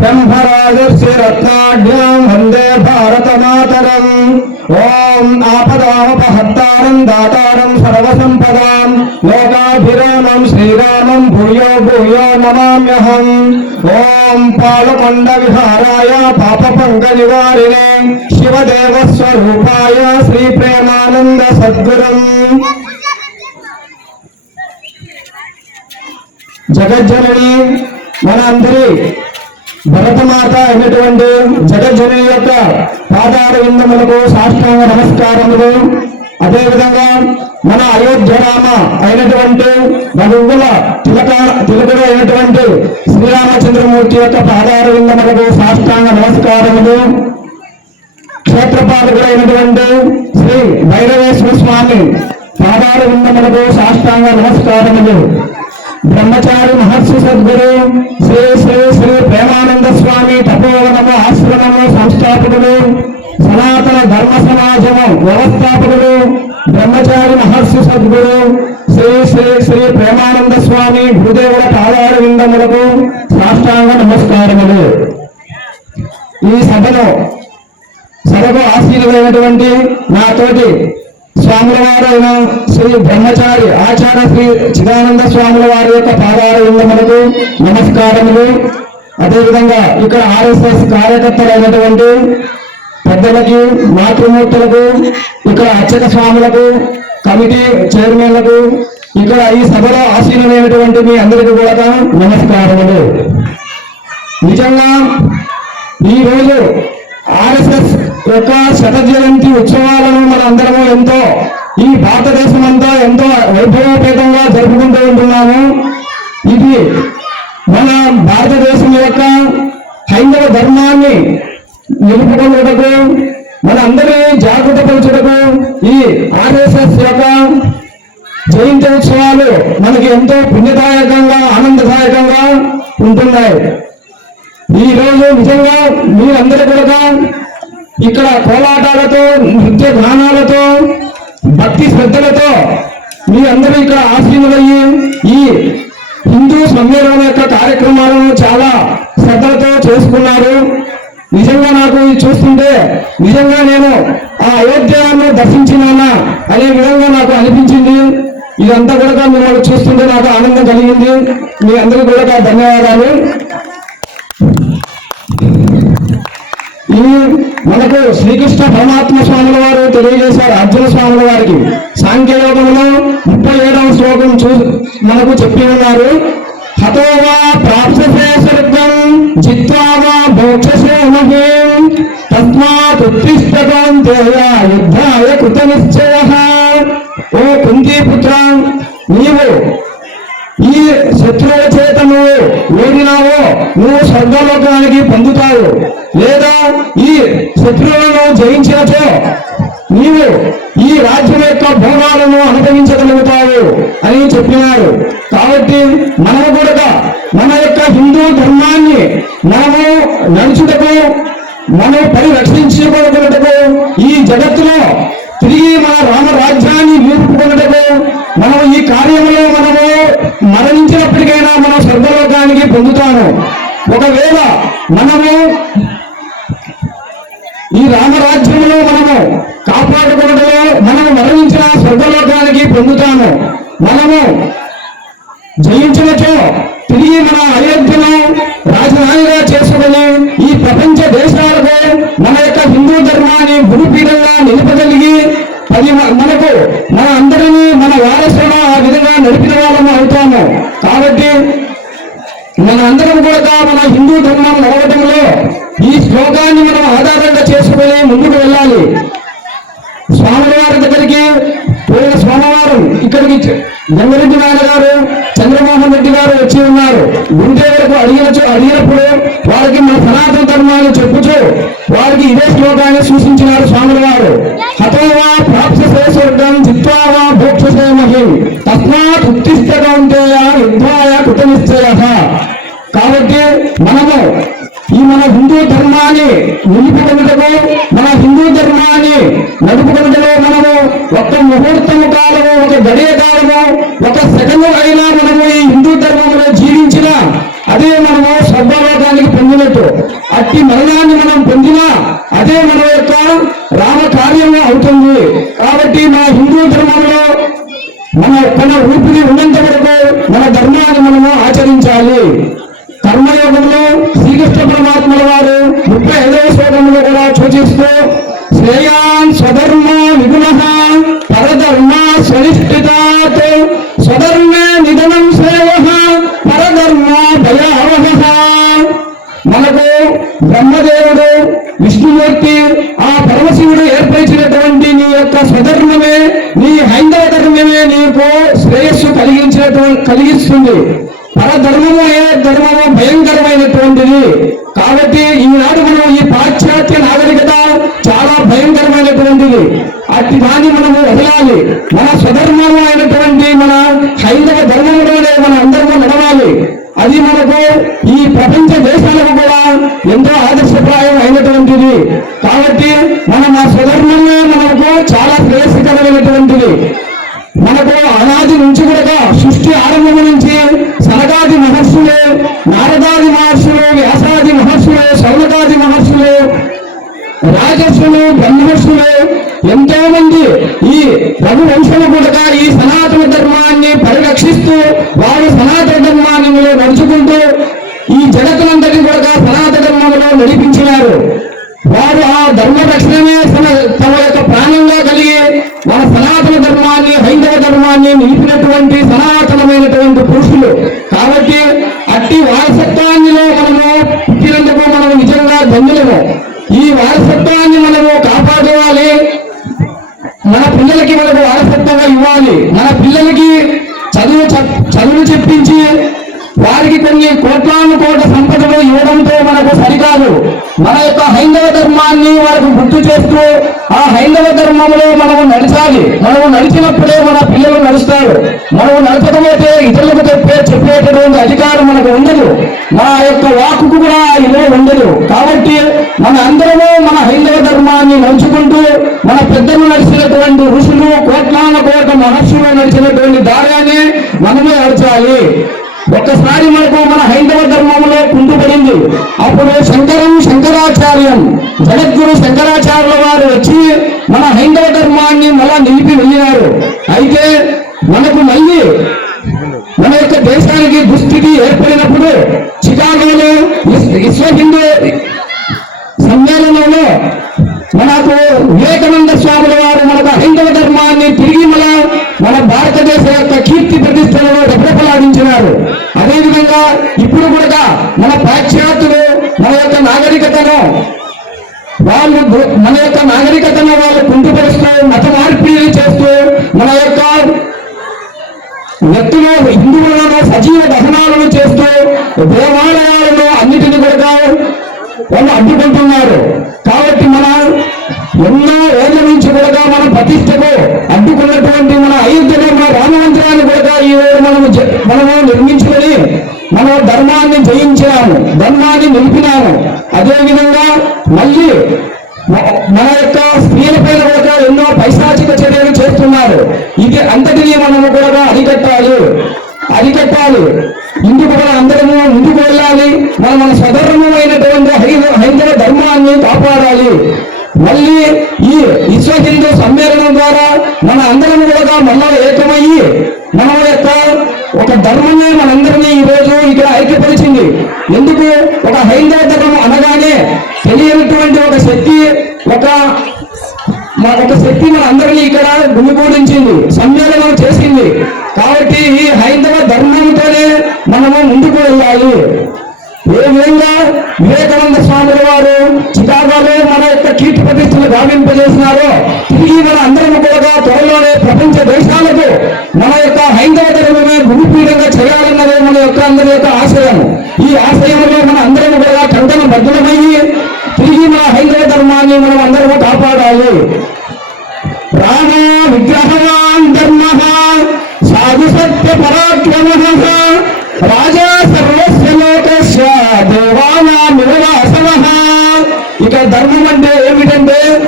ధౌతపదం హిమాలయ రత్నాఢ్యాం వందే భారత మాతరం ఓం ఆపదాపహత్తారం దాతారం సర్వసంపదాం లోకాభిరామం శ్రీరామం భూయో భూయో నమామ్యహం ఓం పాలకొండ విహారాయ పాప పంక నివారిణే శివదేవ స్వరూపాయ శ్రీ ప్రేమానంద సద్గురం జగజ్జనని మన అందరి భరతమాత అయినటువంటి జగజ్జని యొక్క పాదార విందములకు సాష్టాంగ నమస్కారములు. అదేవిధంగా మన అయోధ్య రామ అయినటువంటి రఘువుల తిలక తిలకుడు అయినటువంటి శ్రీరామచంద్రమూర్తి యొక్క పాదార విందములకు సాష్టాంగ నమస్కారములు. క్షేత్రపాలకుడైనటువంటి శ్రీ భైరవేశ్వర స్వామి పాదార విందములకు సాష్టాంగ నమస్కారములు. బ్రహ్మచారి మహర్షి సద్గురు. శ్రీ శ్రీ శ్రీ ప్రేమానంద స్వామి తపోవనము ఆశ్రమము సంస్థాపకుడు సనాతన ధర్మ సమాజము వ్యవస్థాపకుడు బ్రహ్మచారి మహర్షి సద్గురు. శ్రీ శ్రీ శ్రీ ప్రేమానంద స్వామి గురుదేవుల పాదార విందములకు సాష్టాంగ నమస్కారములు. ఈ సభలో సభకు ఆశీనులైనటువంటి నాతోటి స్వాముల వారైన శ్రీ బ్రహ్మచారి ఆచార్య శ్రీ చిదానంద స్వాముల వారి యొక్క పాదాల విందములకు నమస్కారములు. అదేవిధంగా ఇక్కడ ఆర్ఎస్ఎస్ కార్యకర్తలైనటువంటి పెద్దలకి మాతృమూర్తులకు ఇక్కడ అర్చక స్వాములకు కమిటీ చైర్మన్లకు ఇక్కడ ఈ సభలో ఆశీనులైనటువంటి మీ అందరికీ కూడా నమస్కారములు. నిజంగా ఈ రోజు ఆర్ఎస్ఎస్ యొక్క శత జయంతి ఉత్సవాలను మన అందరము ఎంతో ఈ భారతదేశం అంతా ఎంతో వైభవపేతంగా జరుపుకుంటూ ఉంటున్నాము. ఇది మన భారతదేశం యొక్క హైందవ ధర్మాన్ని నిలుపుకొనుటకు మన అందరినీ పరచుటకు ఈ ఆర్ఎస్ఎస్ యొక్క జయంతి ఉత్సవాలు మనకి ఎంతో పుణ్యదాయకంగా ఆనందదాయకంగా ఉంటున్నాయి. ఈ రోజు నిజంగా మీరందరూ కూడా ఇక్కడ కోలాటాలతో నృత్య గానాలతో భక్తి శ్రద్ధలతో మీరందరూ ఇక్కడ ఆశీనులయ్యి ఈ హిందూ సమ్మేళనం యొక్క కార్యక్రమాలను చాలా శ్రద్ధలతో చేసుకున్నారు. నిజంగా నాకు ఇది చూస్తుంటే నిజంగా నేను ఆ అయోధ్యను దర్శించినానా అనే విధంగా నాకు అనిపించింది. ఇదంతా కూడా మిమ్మల్ని చూస్తుంటే నాకు ఆనందం కలిగింది. మీ అందరికీ కూడా ధన్యవాదాలు. ఈ మనకు శ్రీకృష్ణ పరమాత్మ స్వాముల వారు తెలియజేశారు అర్జున స్వాముల వారికి. సాంఖ్యయోగంలో ముప్పై ఏడవ శ్లోకం చూ మనకు చెప్పి ఉన్నారు. హతోవా ప్రాప్ససే స్వర్గం జిత్వావా భోక్షసే మహీం తస్మాత్ ఉత్తిష్టకాంతేయ యుద్ధాయ కృత నిశ్చయ ఓ కుంతీపుత్ర నీవు ఈ శత్రువుల చేత నువ్వు ఓడినావో నువ్వు స్వర్గలోకానికి పొందుతావు. లేదా ఈ శత్రువులను జయించినచో నీవు ఈ రాజ్యం యొక్క భోగాలను అనుభవించగలుగుతావు అని చెప్పినారు. కాబట్టి మనము కూడా మన యొక్క హిందూ ధర్మాన్ని మనము నడుచుటకు మనం పరిరక్షించుకోగలుగుటకు ఈ జగత్తులో తిరిగి మన రామరాజ్యాన్ని నిలుపుకున్నటకు మనం ఈ కార్యంలో మనము మరణించినప్పటికైనా మనం స్వర్గలోకానికి పొందుతాము. ఒకవేళ మనము రామరాజ్యంలో మనము కాపాడుకోవడంలో మనము మరణించిన స్వర్గలోకానికి పొందుతాము. మనము జయించినచో తిరిగి మన అయోధ్యను రాజధానిగా చేసుకుని ఈ ప్రపంచ దేశాలకు మన యొక్క హిందూ ధర్మాన్ని గురుపీఠంగా నిలపగలిగి పది మనకు మన అందరినీ మన వారసులను ఆ విధంగా నడిపిన వాళ్ళము అవుతాము. కాబట్టి మన అందరం కూడా మన హిందూ ధర్మం నడవటంలో ఈ శ్లోకాన్ని మనం ఆధారంగా చేసుకుని ముందుకు వెళ్ళాలి. స్వామివారి దగ్గరికి పోయిన సోమవారం ఇక్కడికి జంగరెడ్డి నాయుడు గారు చంద్రమోహన్ రెడ్డి గారు వచ్చి ఉన్నారు. గుంటే వరకు అడిగినచు అడిగినప్పుడు వారికి మన సనాతన ధర్మాన్ని చెప్పుచూ వారికి ఇదే శ్లోకాన్ని సూచించినారు స్వాముల వారు హతోవా ప్రాప్ససే స్వర్గం చిత్వావా భోక్షసే మహిం. తస్మాత్ ఉత్తిష్ట కౌంతేయ యుద్ధాయ కృత నిశ్చయ కాబట్టి మనము ఈ మన హిందూ ధర్మాన్ని నిలుపుకొనుటకు మన హిందూ ధర్మాన్ని నడుపుకొనుటలో మనము. ఒక ముహూర్తము కాలము ఒక గడియ కాలము ఒక సెకండ్ బ్రహ్మదేవుడు విష్ణుమూర్తి ఆ పరమశివుడు ఏర్పరిచినటువంటి నీ యొక్క స్వధర్మమే నీ హైందవ ధర్మమే నీకు శ్రేయస్సు కలిగించినటువంటి కలిగిస్తుంది. పరధర్మము ఏ ధర్మము భయంకరమైనటువంటిది. కాబట్టి ఈనాడు మనం ఈ పాశ్చాత్య నాగరికత చాలా భయంకరమైనటువంటిది. అట్టి దాన్ని మనము వదలాలి. మన స్వధర్మము అయినటువంటి మన హైందవ ధర్మంలోనే మన అందరము నడవాలి. అది మనకు ఈ ప్రపంచ దేశాలకు కూడా ఎంతో ఆదర్శప్రాయం అయినటువంటిది. కాబట్టి మనం ఆ స్వధర్మంలో మనకు చాలా శ్రేయస్కరమైనటువంటిది. మనకు అనాది నుంచి కూడా సృష్టి ఆరంభం నుంచి సనకాది మహర్షులు నారదాది మహర్షులు వ్యాసాది మహర్షులు సౌనకాది మహర్షులు రాజస్సులు బ్రహ్మర్షులు ఎంతో మంది ఈ రఘువంశము కూడా ఈ సనాతన ధర్మాన్ని పరిరక్షిస్తూ వారు సనాతన ధర్మాన్ని నడుచుకుంటూ ఈ జగత్తునంతటి కూడా సనాతన ధర్మంలో నడిపించినారు. వారు ఆ ధర్మ రక్షణమే తమ- తమ యొక్క ప్రాణంగా కలిగి మన సనాతన ధర్మాన్ని హైందవ ధర్మాన్ని నిలిపినటువంటి సనాతనమైనటువంటి పురుషులు. కాబట్టి అట్టి వారసత్వాన్నిలో మనము పుట్టినందుకు మనము నిజంగా ధన్యులము ఈ దేశాన్ని మనము కాపాడుకోవాలి మన పిల్లలకి మనకు వారసత్వంగా ఇవ్వాలి. మన పిల్లలకి చదువు చెప్- చదువు చెప్పించి వారికి కొన్ని కోట్లాను కోట్ల సంపదలు ఇవ్వడంతో మనకు సరికాదు. మన యొక్క హైందవ ధర్మాన్ని వారికి గుర్తు చేస్తూ ఆ హైందవ ధర్మంలో మనము నడిచాలి. మనము నడిచినప్పుడే మన పిల్లలు నడుస్తారు. మనము నడచకపోతే ఇతరులకు చెప్పే చెప్పేటటువంటి అధికారం మనకు ఉండదు. మన యొక్క వాక్కు కూడా ఇలా ఉండదు. కాబట్టి మన అందరము మన హైందవ ధర్మాన్ని నడుచుకుంటూ మన పెద్దలు నడిచినటువంటి ఋషులు కోట్లాన కోట మహర్షులు నడిచినటువంటి దారాన్ని మనమే నడచాలి. ఒకసారి మనకు మన హైందవ ధర్మంలో కుంటుపడింది. అప్పుడు శంకరం శంకరాచార్యం జగద్గురు శంకరాచార్యుల వారు వచ్చి మన హైందవ ధర్మాన్ని మళ్ళా నిలిపి వెళ్ళినారు. అయితే మనకు మళ్ళీ మన యొక్క దేశానికి దుస్థితి ఏర్పడినప్పుడు చికాగోలో విశ్వ హిందూ సమ్మేళనంలో మనకు వివేకానంద స్వాముల వారు మనకు హైందవ ధర్మాన్ని తిరిగి మళ్ళా మన భారతదేశ యొక్క కీర్తి ప్రతిష్టలను రెపరెపలాడించినారు అదేవిధంగా ఇప్పుడు కూడా మన పాశ్చాత్యులు మన యొక్క నాగరికతను వాళ్ళు మన యొక్క నాగరికతను వాళ్ళు కుంటుపరుస్తూ మత మార్పిడి చేస్తూ మన యొక్క వ్యక్తులు హిందువులను సజీవ దహనాలను చేస్తూ దేవాలయాలను అన్నిటిని కూడా వాళ్ళు అడ్డుకుంటున్నారు. కాబట్టి మన ఎన్నో ఏళ్ళ నుంచి కూడా మన ప్రతిష్టకు అడ్డుకున్నటువంటి మన అయోధ్యలో మన రామ మందిరాన్ని కూడా ఈ రోజు మనము మనము నిర్మించుకొని మన ధర్మాన్ని జయించాము ధర్మాన్ని నిలిపినాము. అదేవిధంగా మళ్ళీ మన యొక్క స్త్రీల పైన కూడా ఎన్నో పైశాచిక చర్యలు చేస్తున్నారు. ఇది అంతటినీ మనము కూడా అరికట్టాలి. అరికట్టాలి. ఇందుకు మన అందరము ముందుకు వెళ్ళాలి. మన మన స్వధర్మమైనటువంటి హైందవ ధర్మాన్ని కాపాడాలి. మళ్ళీ ఈ విశ్వ హిందూ సమ్మేళనం ద్వారా మన అందరం కూడా మళ్ళా ఏకమయ్యి మన యొక్క ఒక ధర్మమే మనందరినీ ఈ రోజు ఇక్కడ ఐక్యపరిచింది. ఎందుకు? ఒక హైందవ ధర్మం అనగానే తెలియనటువంటి ఒక శక్తి ఒక మా ఒక శక్తి మన అందరినీ ఇక్కడ గుమిగూడించింది సమ్మేళనం చేసింది. కాబట్టి ఈ హైందవ ధర్మంతోనే మనము ముందుకు వెళ్ళాలి. ఏ విధంగా వివేకానంద స్వాముల వారు చికాగోలో మన యొక్క కీర్తి ప్రతిష్టలు గావింపజేసినారో తిరిగి మన అందరం కూడా త్వరలోనే ప్రపంచ దేశాలకు మన యొక్క హైందవ ధర్మమే గురుపీఠంగా చేయాలన్నదే మన యొక్క అందరి యొక్క ఆశయం ఈ ఆశయంలో మన అందరం కూడా కంటను బద్దలమయ్యి తిరిగి మన హైందవ ధర్మాన్ని మనం అందరము కాపాడాలి. రామ విగ్రహవాన్ ధర్మ సాధు సత్య పరాక్రమ రాజా ఇక ధర్మం అంటే ఏమిటంటే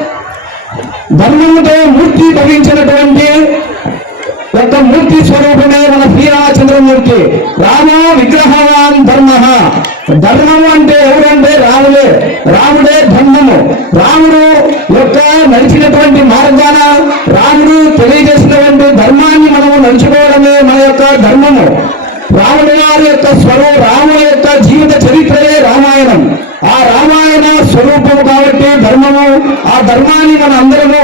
ధర్మంతో మూర్తి భవించినటువంటి యొక్క మూర్తి స్వరూపమే మన శ్రీరామచంద్రమూర్తి. రామ విగ్రహవాన్ ధర్మ. ధర్మము అంటే ఎవరంటే రాముడే. రాముడే ధర్మము. రాముడు యొక్క నడిచినటువంటి మార్గాన రాముడు తెలియజేసినటువంటి ధర్మాన్ని మనము నడుచుకోవడమే మన యొక్క ధర్మము. రాముడి గారి యొక్క స్వరూ రాముడి యొక్క జీవిత చరిత్రయే రామాయణం. ఆ రామాయణ స్వరూపము కాబట్టి ధర్మము ఆ ధర్మాన్ని మన అందరము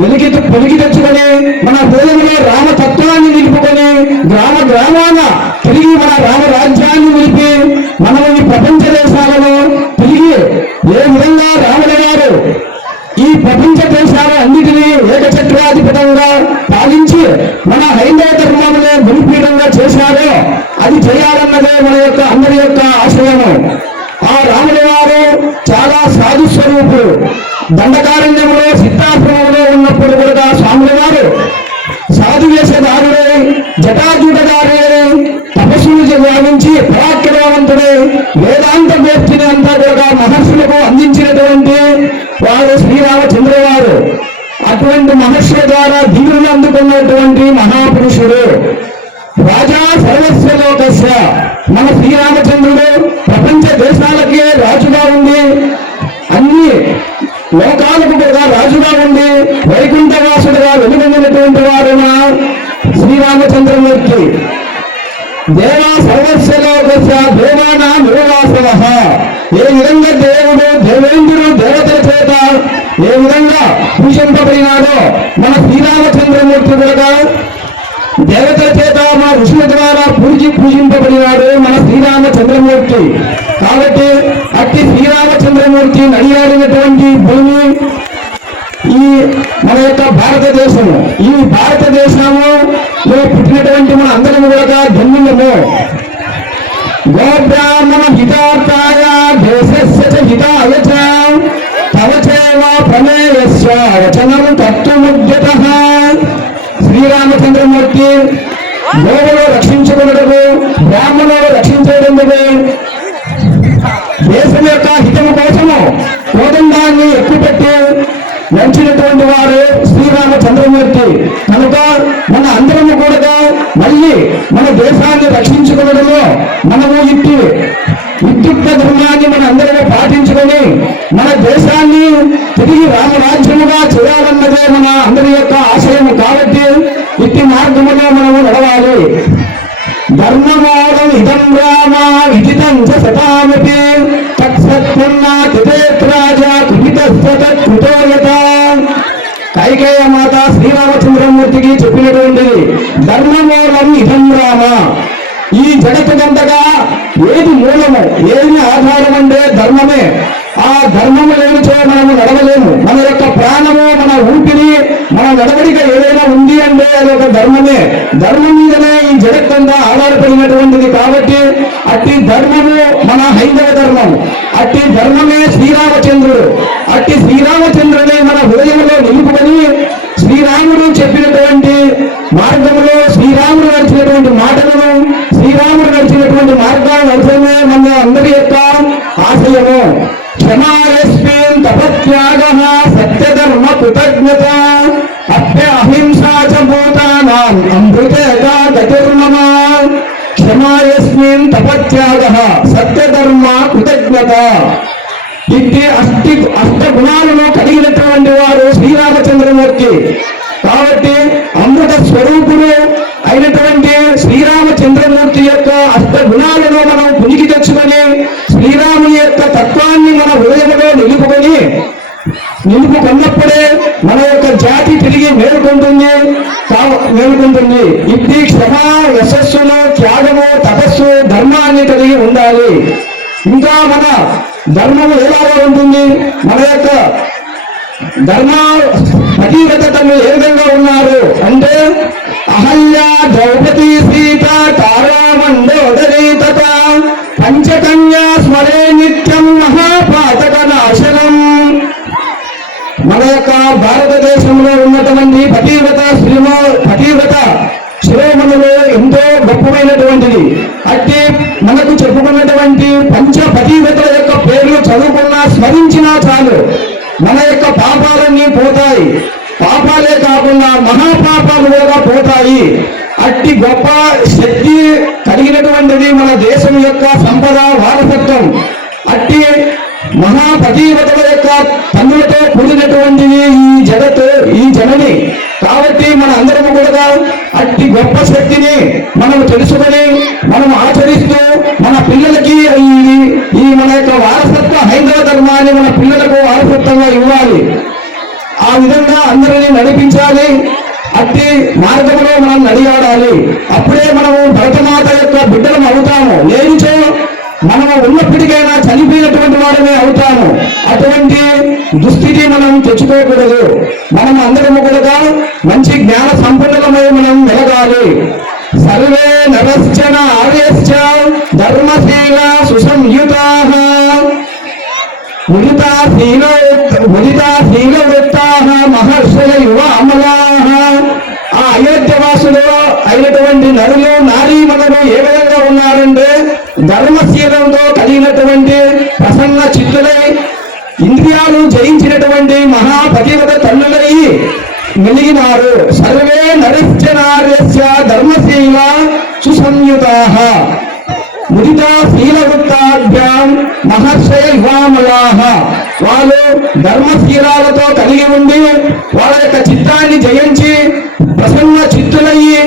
వెలికి వెలికి తెచ్చుకొని మన హృదయంలో రామతత్వాన్ని నిలుపుకొని గ్రామ గ్రామాన తిరిగి మన రామరాజ్యాన్ని నిలిపి మనము ఈ ప్రపంచ దేశాలలో తిరిగి ఏ విధంగా రాముడి గారు ఈ ప్రపంచ దేశాల అన్నిటినీ ఏకచక్రాధిపతంగా పాలించి మన హైందవ ధర్మంలో గురిపీఠంగా చేశారో అది చేయాలన్నదే మన యొక్క అందరి యొక్క ఆశయము ఆ రాముడి వారు చాలా సాధు స్వరూపుడు దండకారణ్యంలో సిద్ధాశ్రమంలో ఉన్నప్పుడు కూడా స్వాముల వారు సాధు వేషధారుడే జటాజూటదారుడే తపస్సులు గావించి పరాక్రమవంతుడే వేదాంత గోష్ఠిని అంతా కూడా మహర్షులకు అందించినటువంటి వారు శ్రీరామచంద్ర వారు అటువంటి మహర్షుల ద్వారా దిగులను అందుకున్నటువంటి మహాపురుషుడు రాజా సర్వస్వ లోకస్య మన శ్రీరామచంద్రుడు ప్రపంచ దేశాలకే రాజుగా ఉండి అన్ని లోకాలకు కూడా రాజుగా ఉండి వైకుంఠవాసుడుగా వెలుగొందినటువంటి వారు శ్రీరామచంద్రమూర్తి. దేవా సర్వస్వ లోకస్య దేవానా నివాసవ ఏ విధంగా దేవుడు దేవేంద్రుడు దేవతల చేత ఏ విధంగా పూజింపబడినాడో మన శ్రీరామచంద్రమూర్తి కూడా దేవతల చేత మా ఋషుల ద్వారా పూజి పూజింపబడినాడు మన శ్రీరామచంద్రమూర్తి. కాబట్టి అట్టి శ్రీరామచంద్రమూర్తి నడియాడినటువంటి భూమి ఈ మన యొక్క భారతదేశము ఈ భారతదేశము లో పుట్టినటువంటి మన అందరం కూడా ధన్యులము గోబ్రాహ్మణ హితార్థాయ దేశస్య హితాయ తవ చేవ ప్రమేయస్య వచనం తత్వముద్యత. శ్రీరామచంద్రమూర్తి గోవులు రక్షించుకున్నటకు మన దేశాన్ని తిరిగి రామరాజ్యముగా చేయాలన్నదే మన అందరి యొక్క ఆశయం కాబట్టి ఇట్టి మార్గములో మనము నడవాలి. ధర్మమోదం ఇదం రామ విదితం చ సతామపి తత్సత్పున్నాతిథేత్రాజా కృతోయత కైకేయ మాత శ్రీరామచంద్రమూర్తికి చెప్పినటువంటి ధర్మమూలం ఇదం రామ. ఈ జగత్తుకంతగా ఏది మూలము ఏది ఆధారం అంటే ధర్మమే. ఆ ధర్మము లేనిచో మనము నడవలేము మన యొక్క ప్రాణము మన ఊపిరి మన నడవడిక ఏదైనా ఉంది అంటే అది ఒక ధర్మమే. ధర్మం మీదనే ఈ జగత్తంతా ఆధారపడినటువంటిది కాబట్టి అట్టి ధర్మము మన హైందవ ధర్మం. అట్టి ధర్మమే శ్రీరామచంద్రుడు. అట్టి శ్రీరామచంద్రుడే మన హృదయంలో నిలుపుకొని శ్రీరాముడు చెప్పినటువంటి మార్గంలో శ్రీరామ సత్యధర్మ కృతజ్ఞత. ఇట్టి అష్టి అష్ట గుణాలను కలిగినటువంటి వారు శ్రీరామచంద్రమూర్తి. కాబట్టి అమృత స్వరూపుడు అయినటువంటి శ్రీరామచంద్రమూర్తి యొక్క అష్ట గుణాలను మనం పునికి తెచ్చుకొని శ్రీరాముని యొక్క తత్వాన్ని మన హృదయంలో నిలుపుకొని నిలుపుకున్నప్పుడే మన యొక్క జాతి తిరిగి మేలుకుంటుంది. కా- మేలుకుంటుంది. ఇది క్షమ యశస్సును త్యాగము తపస్సు ధర్మాన్ని కలిగి ఉండాలి. ఇంకా మన ధర్మము ఎలాగా ఉంటుంది? మన యొక్క ధర్మ పతివ్రతలు ఏ విధంగా ఉన్నారు? అంటే అహల్య ద్రౌపది సీత తారామండోదరీ తత పంచకన్యా స్మరే నిత్యం మహాపాతక నాశనం. మన యొక్క భారతదేశంలో ఉన్నటువంటి పతివ్రత శ్రీమో పతివ్రత శిరోమణులు ఎంతో గొప్పమైనటువంటిది. అట్టి మనకు చెప్పుకున్నటువంటి పంచ పతివ్రతల యొక్క పేర్లు చదువుకున్నా స్మరించినా చాలు. మన యొక్క పాపాలన్నీ పోతాయి. పాపాలే కాకుండా మహాపాపాలు కూడా పోతాయి. అట్టి గొప్ప శక్తి కలిగినటువంటిది మన దేశం యొక్క సంపద వారసత్వం. అట్టి మహాపతివతల యొక్క యొక్క పన్నులతో కూడినటువంటి ఈ జగత్ ఈ జనని. కాబట్టి మన అందరము కూడా అట్టి గొప్ప శక్తిని మనం తెలుసుకొని మనం ఆచరిస్తూ మన పిల్లలకి ఈ మన యొక్క వారసత్వ హైందవ ధర్మాన్ని మన పిల్లలకు వారసత్వంగా ఇవ్వాలి. ఆ విధంగా అందరినీ నడిపించాలి. అట్టి మార్గంలో మనం నడియాడాలి. అప్పుడే మనము భరతమాత యొక్క బిడ్డలం అవుతాము. లేనిచో మనము ఉన్నప్పటికైనా చనిపోయినటువంటి వారమే అవుతాము. అటువంటి దుస్థితి మనం తెచ్చుకోకూడదు. మనం అందరము కూడా మంచి జ్ఞాన సంపన్నులమై మనం మెలగాలి సర్వే నరశ్చన ఆర్యశ్చ ధర్మశీల సుసంయుతా. ఉదితా శీల ఉదితా శీల వృత్తా మహర్షుల యువ ఇంద్రియాలు జయించినటువంటి మహాపతివత తల్లులై మెలిగినారు. సర్వే నరిశ్చనార్యస్య ధర్మశీల సుసంయుతాహ ముదితా శీలవృత్తాభ్యాం మహర్షయ యువామలాహ వాళ్ళు ధర్మశీలాలతో కలిగి ఉండి వాళ్ళ యొక్క చిత్తాన్ని జయించి ప్రసన్న చిత్తులయ్యి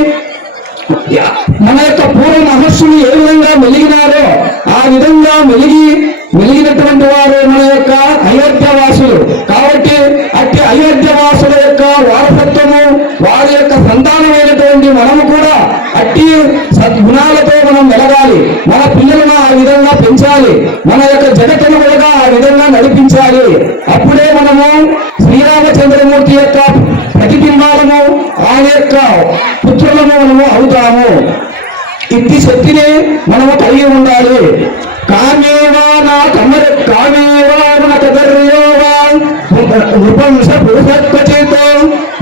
మన యొక్క పూర్వ మహర్షులు ఏ విధంగా మెలిగినారో ఆ విధంగా మెలిగి మెలిగిన వారు మన యొక్క అయోధ్యవాసులు కాబట్టి అట్టి అయోధ్యవాసుల యొక్క వారసత్వము వారి యొక్క సంతానమైనటువంటి మనము కూడా అట్టి సద్గుణాలతో మనం వెలగాలి మన పిల్లలను ఆ విధంగా పెంచాలి మన యొక్క జగత్తును కూడా ఆ విధంగా నడిపించాలి. అప్పుడే మనము శ్రీరామచంద్రమూర్తి యొక్క ప్రతిబింబాలము ఆయన యొక్క పుత్రులము మనము అవుతాము. ఇంటి శక్తిని మనము కలిగి ఉండాలి. కామేవా నా కమర కామేవా నా కదర్యోవా నృపంస పురుషత్వచేతో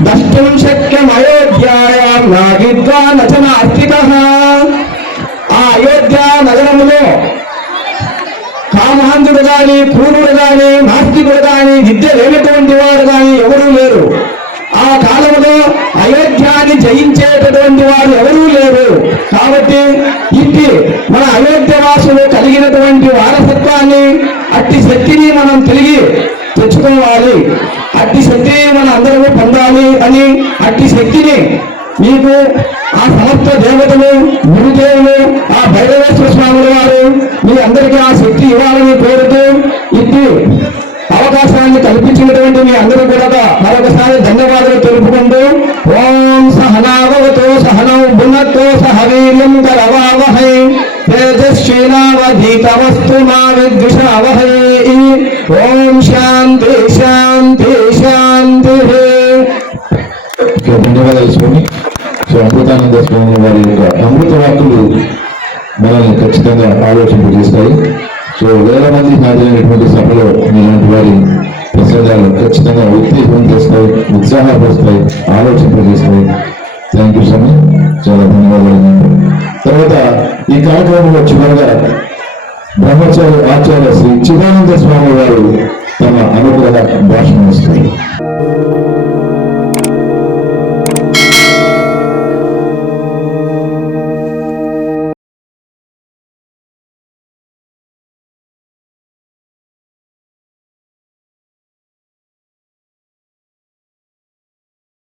దష్టం శక్యం అయోధ్యాయాం నాగిద్వా నచన అస్థిత ఆ అయోధ్య నగరములో కామాంధుడు కానీ క్రూరుడు కానీ నాస్తికుడు కానీ విద్య లేనటువంటి వారు కానీ ఎవరూ లేరు. ఆ కాలంలో అయోధ్యాన్ని జయించేటటువంటి వారు ఎవరూ లేరు. కాబట్టి ఇది మన అయోధ్య వాసులు కలిగినటువంటి వారసత్వాన్ని అట్టి శక్తిని మనం తిరిగి తెచ్చుకోవాలి. అట్టి శక్తిని మన అందరము పొందాలి అని అట్టి శక్తిని మీకు ఆ సమస్త దేవతలు గురుదేవులు ఆ భైరవేశ్వర స్వాముల వారు మీ అందరికీ ఆ శక్తి ఇవ్వాలని పేరుతో ఇది అవకాశాన్ని కల్పించినటువంటి మీ అందరూ కూడా మరొకసారి ధన్యవాదాలు తెలుపుకుంటూ ఓం సహనావతో సహనం భునతో సహవీర్యం కరవావహై తేజస్వీనావధీతమస్తు మా విద్విషావహై ఓం శాంతి శాంతి శాంతి. ధన్యవాదాలు స్వామి. సో అమృతానంద స్వామి వారి యొక్క అమృత వాక్కులు మనల్ని ఖచ్చితంగా ఆలోచింపజేస్తాయి సో వేల మంది హాజరైనటువంటి సభలో మీలాంటి వారి ప్రసంగాలు ఖచ్చితంగా ఉత్తేజం చేస్తాయి ఉత్సాహపరుస్తాయి ఆలోచింపజేస్తాయి థ్యాంక్ యూ స్వామి చాలా ధన్యవాదాలు. తర్వాత ఈ కార్యక్రమంలో చివరిగా బ్రహ్మచారి ఆచార్య శ్రీ చిదానంద స్వామి వారు తమ అనుగ్రహ భాషణ ఇస్తారు.